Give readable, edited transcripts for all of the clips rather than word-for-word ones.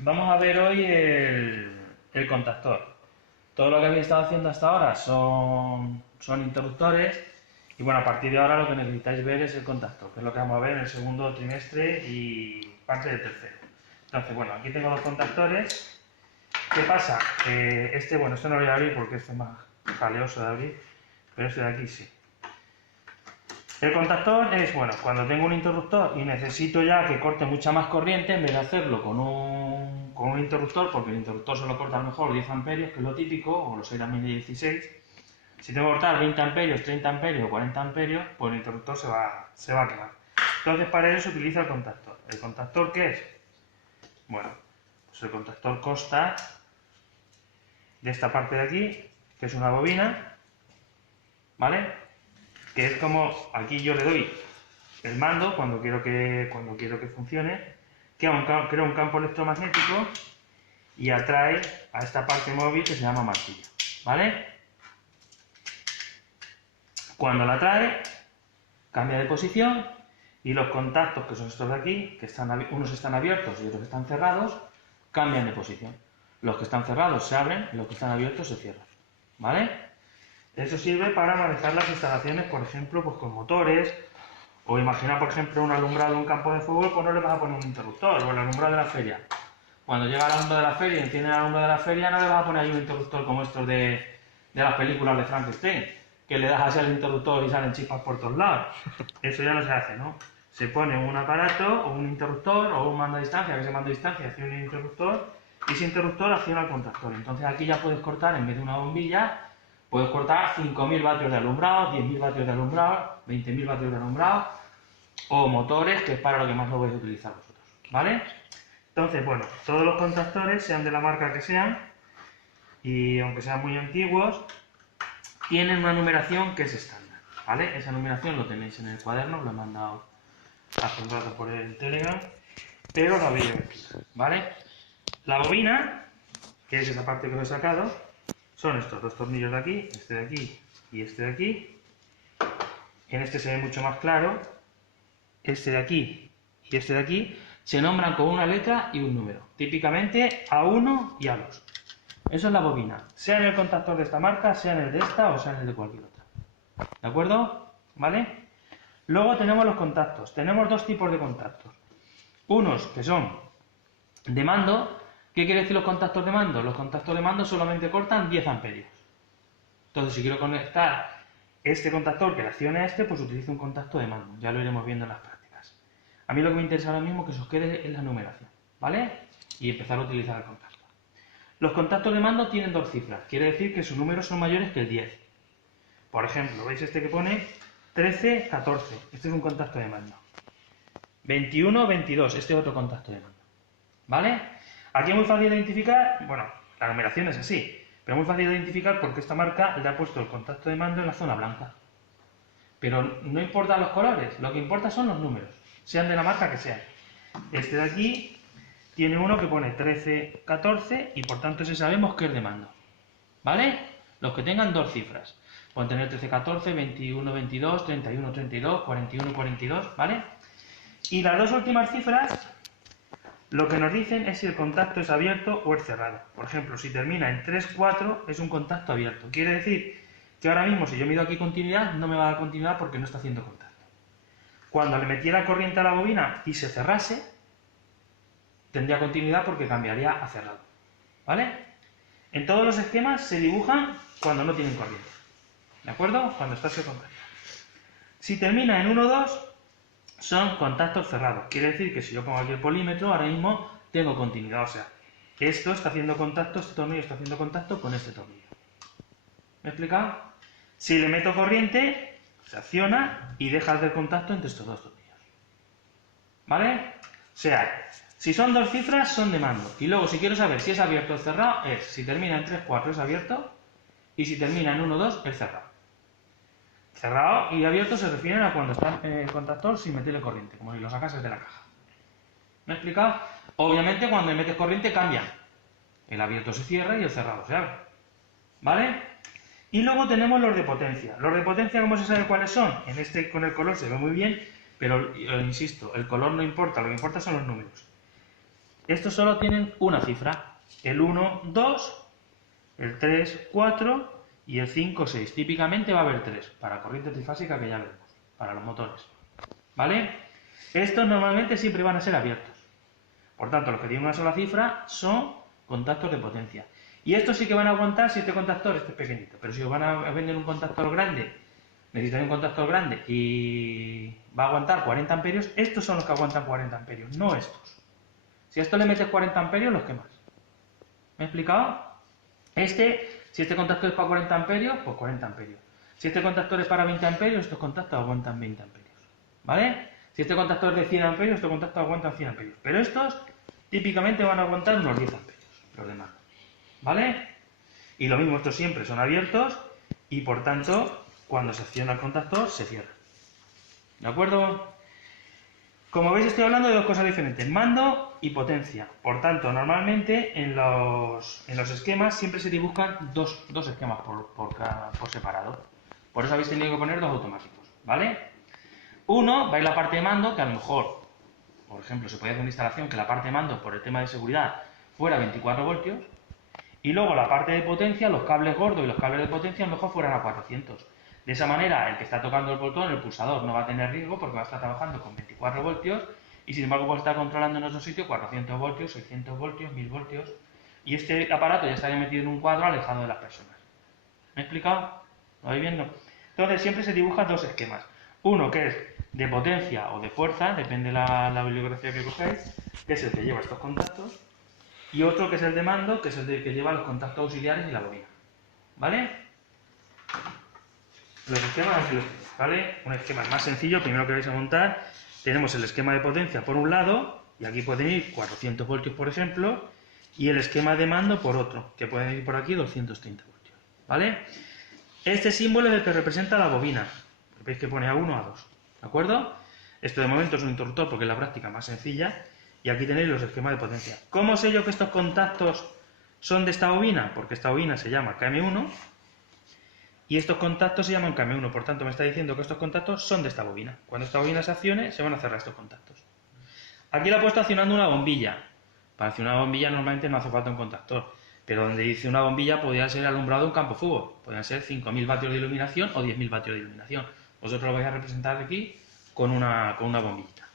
Vamos a ver hoy el contactor. Todo lo que habéis estado haciendo hasta ahora son interruptores y bueno, a partir de ahora lo que necesitáis ver es el contactor, que es lo que vamos a ver en el segundo trimestre y parte del tercero. Entonces, bueno, aquí tengo los contactores. ¿Qué pasa? Bueno, este no lo voy a abrir porque este es más jaleoso de abrir, pero este de aquí sí. El contactor es, bueno, cuando tengo un interruptor y necesito ya que corte mucha más corriente, en vez de hacerlo con un interruptor, porque el interruptor solo corta a lo mejor 10 amperios, que es lo típico, o los 6 también de 16, si tengo que cortar 20 amperios, 30 amperios o 40 amperios, pues el interruptor se va a quemar. Entonces para eso se utiliza el contactor. ¿El contactor qué es? Bueno, pues el contactor consta de esta parte de aquí, que es una bobina, ¿vale? Que es como, aquí yo le doy el mando cuando quiero que funcione, crea un campo electromagnético y atrae a esta parte móvil que se llama martillo, ¿vale? Cuando la atrae, cambia de posición y los contactos, que son estos de aquí, que unos están abiertos y otros están cerrados, cambian de posición. Los que están cerrados se abren y los que están abiertos se cierran, ¿vale? Eso sirve para manejar las instalaciones, por ejemplo, pues con motores, o imagina, por ejemplo, un alumbrado en un campo de fútbol, pues no le vas a poner un interruptor, o el alumbrado de la feria. Cuando llega el alumbrado de la feria y enciende el alumbrado de la feria, no le vas a poner ahí un interruptor como estos de las películas de Frankenstein, que le das así al interruptor y salen chispas por todos lados. Eso ya no se hace, ¿no? Se pone un aparato, o un interruptor, o un mando a distancia, que ese mando a distancia acciona un interruptor, y ese interruptor acciona el contactor. Entonces aquí ya puedes cortar, en vez de una bombilla, puedes cortar 5.000 vatios de alumbrado, 10.000 vatios de alumbrado, 20.000 vatios de alumbrado, o motores, que es para lo que más lo vais a utilizar vosotros, ¿vale? Entonces, bueno, todos los contactores, sean de la marca que sean, y aunque sean muy antiguos, tienen una numeración que es estándar, ¿vale? Esa numeración lo tenéis en el cuaderno, lo he mandado hace un rato por el Telegram, pero la veis aquí, ¿vale? La bobina, que es esa parte que os he sacado, son estos dos tornillos de aquí, este de aquí y este de aquí. En este se ve mucho más claro. Este de aquí y este de aquí se nombran con una letra y un número. Típicamente A1 y A2. Eso es la bobina. Sea en el contactor de esta marca, sea en el de esta o sea en el de cualquier otra. ¿De acuerdo? ¿Vale? Luego tenemos los contactos. Tenemos dos tipos de contactos. Unos que son de mando. ¿Qué quiere decir los contactos de mando? Los contactos de mando solamente cortan 10 amperios. Entonces, si quiero conectar este contactor que reaccione a este, pues utilizo un contacto de mando. Ya lo iremos viendo en las prácticas. A mí lo que me interesa ahora mismo es que se os quede en la numeración, ¿vale? Y empezar a utilizar el contacto. Los contactos de mando tienen dos cifras. Quiere decir que sus números son mayores que el 10. Por ejemplo, ¿veis este que pone 13, 14? Este es un contacto de mando. 21, 22. Este es otro contacto de mando. ¿Vale? Aquí es muy fácil de identificar. Bueno, la numeración es así. Pero es muy fácil de identificar porque esta marca le ha puesto el contacto de mando en la zona blanca. Pero no importan los colores, lo que importa son los números, sean de la marca que sean. Este de aquí tiene uno que pone 13, 14 y por tanto ese sabemos que es de mando. ¿Vale? Los que tengan dos cifras. Pueden tener 13, 14, 21, 22, 31, 32, 41, 42, ¿vale? Y las dos últimas cifras lo que nos dicen es si el contacto es abierto o es cerrado. Por ejemplo, si termina en 3, 4 es un contacto abierto. Quiere decir que ahora mismo si yo mido aquí continuidad no me va a dar continuidad porque no está haciendo contacto. Cuando le metiera corriente a la bobina y se cerrase, tendría continuidad porque cambiaría a cerrado. ¿Vale? En todos los esquemas se dibujan cuando no tienen corriente. ¿De acuerdo? Cuando está ese contacto. Si termina en 1, 2, son contactos cerrados. Quiere decir que si yo pongo aquí el polímetro, ahora mismo tengo continuidad. O sea, esto está haciendo contacto, este tornillo está haciendo contacto con este tornillo. ¿Me he explicado? Si le meto corriente, se acciona y deja de hacer contacto entre estos dos tornillos. ¿Vale? O sea, si son dos cifras, son de mando. Y luego, si quiero saber si es abierto o cerrado, es si termina en 3, 4 es abierto y si termina en 1, 2 es cerrado. Cerrado y abierto se refieren a cuando está el contactor sin meterle corriente, como si lo sacases de la caja. ¿Me he explicado? Obviamente cuando le metes corriente cambia. El abierto se cierra y el cerrado se abre. ¿Vale? Y luego tenemos los de potencia. Los de potencia, ¿cómo se sabe cuáles son? En este con el color se ve muy bien, pero insisto, el color no importa, lo que importa son los números. estos solo tienen una cifra. El 1, 2, el 3, 4 y el 5, 6. Típicamente va a haber 3 para corriente trifásica que ya veremos, para los motores. ¿Vale? Estos normalmente siempre van a ser abiertos. Por tanto, los que tienen una sola cifra son contactos de potencia. Y estos sí que van a aguantar si este contactor es pequeñito. Pero si os van a vender un contactor grande, necesitáis un contactor grande y va a aguantar 40 amperios, estos son los que aguantan 40 amperios, no estos. Si a esto le metes 40 amperios, los quemas. ¿Me he explicado? Si este contactor es para 40 amperios, pues 40 amperios. Si este contactor es para 20 amperios, estos contactos aguantan 20 amperios. ¿Vale? Si este contactor es de 100 amperios, estos contactos aguantan 100 amperios. Pero estos típicamente van a aguantar unos 10 amperios, los demás. ¿Vale? Y lo mismo, estos siempre son abiertos y por tanto, cuando se acciona el contactor, se cierra. ¿De acuerdo? Como veis, estoy hablando de dos cosas diferentes, mando y potencia. Por tanto, normalmente en los esquemas siempre se dibujan dos esquemas por separado. Por eso habéis tenido que poner dos automáticos, ¿vale? Uno, vais a la parte de mando, que a lo mejor, por ejemplo, se puede hacer una instalación que la parte de mando, por el tema de seguridad, fuera 24 voltios, y luego la parte de potencia, los cables gordos y los cables de potencia, a lo mejor fueran a 400. De esa manera, el que está tocando el botón, el pulsador, no va a tener riesgo porque va a estar trabajando con 24 voltios y sin embargo puede estar controlando en otro sitio 400 voltios, 600 voltios, 1000 voltios y este aparato ya estaría metido en un cuadro alejado de las personas. ¿Me he explicado? ¿Lo vais viendo? Entonces siempre se dibujan dos esquemas. Uno que es de potencia o de fuerza, depende de la bibliografía que cojáis, que es el que lleva estos contactos, y otro que es el de mando, que es el que lleva los contactos auxiliares y la bobina. ¿Vale? Los esquemas así los tenéis, ¿vale? Un esquema más sencillo, primero que vais a montar, tenemos el esquema de potencia por un lado, y aquí pueden ir 400 voltios, por ejemplo, y el esquema de mando por otro, que pueden ir por aquí 230 voltios, ¿vale? Este símbolo es el que representa la bobina, veis que pone A1, A2, ¿de acuerdo? Esto de momento es un interruptor porque es la práctica más sencilla, y aquí tenéis los esquemas de potencia. ¿Cómo sé yo que estos contactos son de esta bobina? Porque esta bobina se llama KM1, y estos contactos se llaman KM1, por tanto me está diciendo que estos contactos son de esta bobina. Cuando esta bobina se accione, se van a cerrar estos contactos. Aquí la he puesto accionando una bombilla. Para accionar una bombilla normalmente no hace falta un contactor, pero donde dice una bombilla podría ser alumbrado un campo fútbol. Podrían ser 5.000 vatios de iluminación o 10.000 vatios de iluminación. Vosotros lo vais a representar aquí con una bombillita.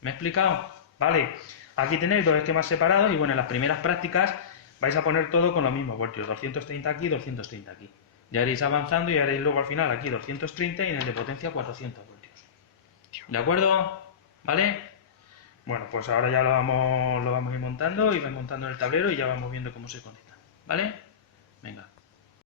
¿Me he explicado? Vale. Aquí tenéis dos esquemas separados y bueno, en las primeras prácticas vais a poner todo con los mismos voltios. 230 aquí, 230 aquí. Ya iréis avanzando y haréis luego al final aquí 230 y en el de potencia 400 voltios. ¿De acuerdo? ¿Vale? Bueno, pues ahora ya lo vamos a ir montando y vais montando en el tablero y ya vamos viendo cómo se conecta. ¿Vale? Venga.